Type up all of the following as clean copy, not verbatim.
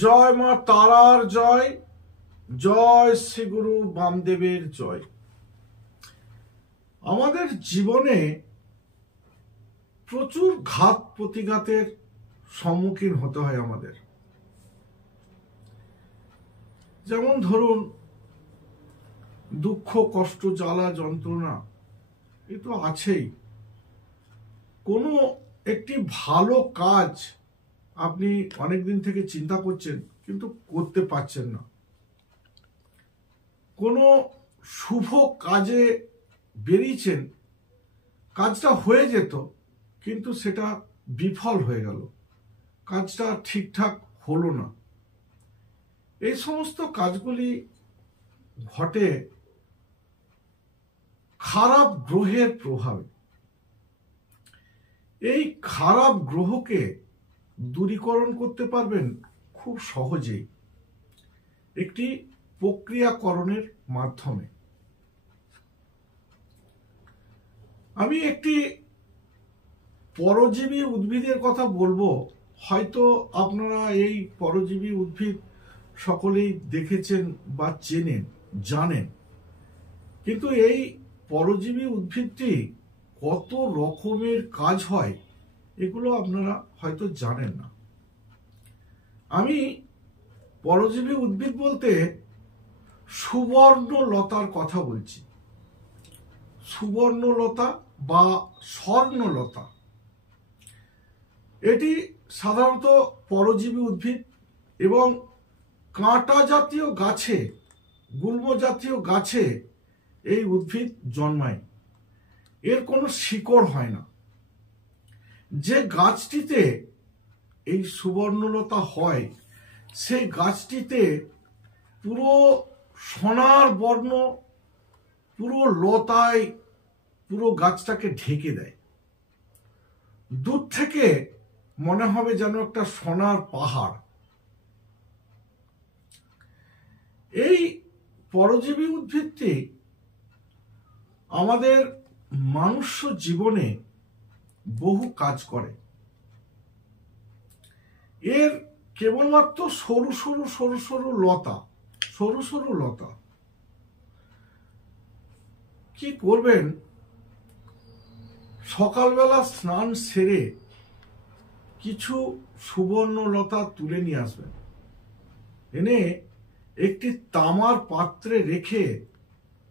জয় মা তারার জয়, জয় শ্রী গুরু বামদেবের জয়। আমাদের জীবনে প্রচুর ঘাত প্রতিঘাতের সম্মুখীন হতে হয় আমাদের। যেমন ধরুন, দুঃখ, কষ্ট, জ্বালা, যন্ত্রণা এ তো আছেই। কোনো একটি ভালো কাজ আপনি অনেকদিন থেকে চিন্তা করছেন কিন্তু করতে পারছেন না। কোনো শুভ কাজে বেরিয়েছেন, কাজটা হয়ে যেত কিন্তু সেটা বিফল হয়ে গেল, কাজটা ঠিকঠাক হলো না। এই সমস্ত কাজগুলি ঘটে খারাপ গ্রহের প্রভাবে। এই খারাপ গ্রহকে দূরীকরণ করতে পারবেন খুব সহজেই একটি প্রক্রিয়াকরণের মাধ্যমে। আমি একটি পরজীবী উদ্ভিদের কথা বলবো। হয়তো আপনারা এই পরজীবী উদ্ভিদ সকলেই দেখেছেন বা চেনেন, জানেন, কিন্তু এই পরজীবী উদ্ভিদটি কত রকমের কাজ হয় এগুলো আপনারা হয়তো জানেন না। আমি পরজীবী উদ্ভিদ বলতে সুবর্ণলতার কথা বলছি। সুবর্ণলতা বা স্বর্ণলতা, এটি সাধারণত পরজীবী উদ্ভিদ এবং কাঁটা জাতীয় গাছে, গুল্ম জাতীয় গাছে এই উদ্ভিদ জন্মায়। এর কোনো শিকড় হয় না। যে গাছটিতে এই সুবর্ণলতা হয় সেই গাছটিতে পুরো সোনার বর্ণ পুরো লতায় পুরো গাছটাকে ঢেকে দেয়। দূর থেকে মনে হবে যেন একটা সোনার পাহাড়। এই পরজীবী উদ্ভিদটি আমাদের মানুষ জীবনে বহু কাজ করে। এর কেবলমাত্র সরু সরু সরু সরু লতা, সরু সরু লতা। কি করবেন, সকালবেলা স্নান সেরে কিছু সুবর্ণলতা তুলে নিয়ে আসবেন, এনে একটি তামার পাত্রে রেখে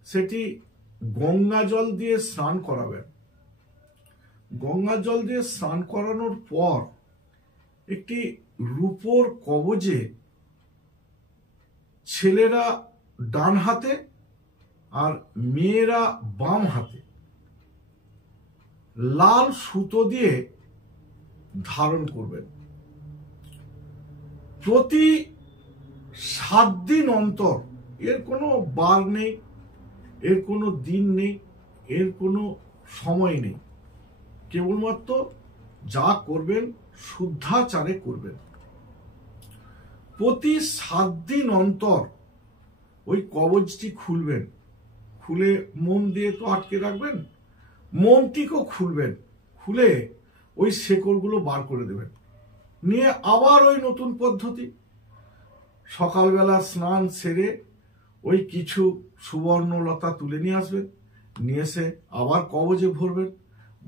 সেটি গঙ্গা জল দিয়ে স্নান করাবেন। গঙ্গা জল দিয়ে স্নান করানোর পর একটি রূপোর কবজে, ছেলেরা ডান হাতে আর মেয়েরা বাম হাতে, লাল সুতো দিয়ে ধারণ করবেন। প্রতি 7 দিন অন্তর, এর কোনো বার নেই, এর কোনো দিন নেই, এর কোনো সময় নেই, কেবলমাত্র যা করবেন শুদ্ধাচারে করবেন। প্রতি 7 দিন অন্তর ওই কবচটি খুলবেন, খুলে মোম দিয়ে তো আটকে রাখবেন, মোমটিকেও খুলবেন, খুলে ওই শেকড়গুলো বার করে দেবেন। নিয়ে আবার ওই নতুন পদ্ধতি, সকালবেলা স্নান সেরে ওই কিছু সুবর্ণলতা তুলে নিয়ে আসবেন, নিয়ে এসে আবার কবজে ভরবেন,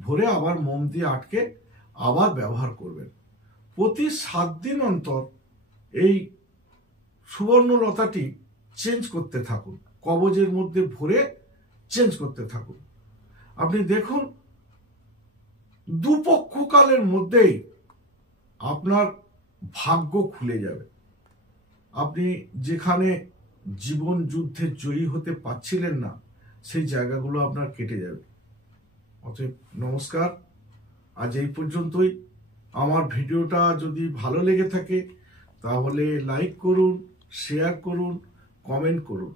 ভরে আবার মোম দিয়ে আটকে আবার ব্যবহার করবেন। প্রতি 7 দিন অন্তর এই সুবর্ণলতাটি চেঞ্জ করতে থাকুন, কবজের মধ্যে ভরে চেঞ্জ করতে থাকুন। আপনি দেখুন, দুপক্ষকালের মধ্যেই আপনার ভাগ্য খুলে যাবে। আপনি যেখানে জীবন যুদ্ধে জয়ী হতে পারছিলেন না সেই জায়গাগুলো আপনার কেটে যাবে। অতএব নমস্কার, আজ এই পর্যন্তই। আমার ভিডিওটা যদি ভালো লেগে থাকে তাহলে লাইক করুন, শেয়ার করুন, কমেন্ট করুন।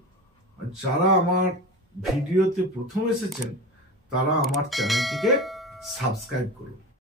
যারা আমার ভিডিওতে প্রথম এসেছেন তারা আমার চ্যানেলটিকে সাবস্ক্রাইব করুন।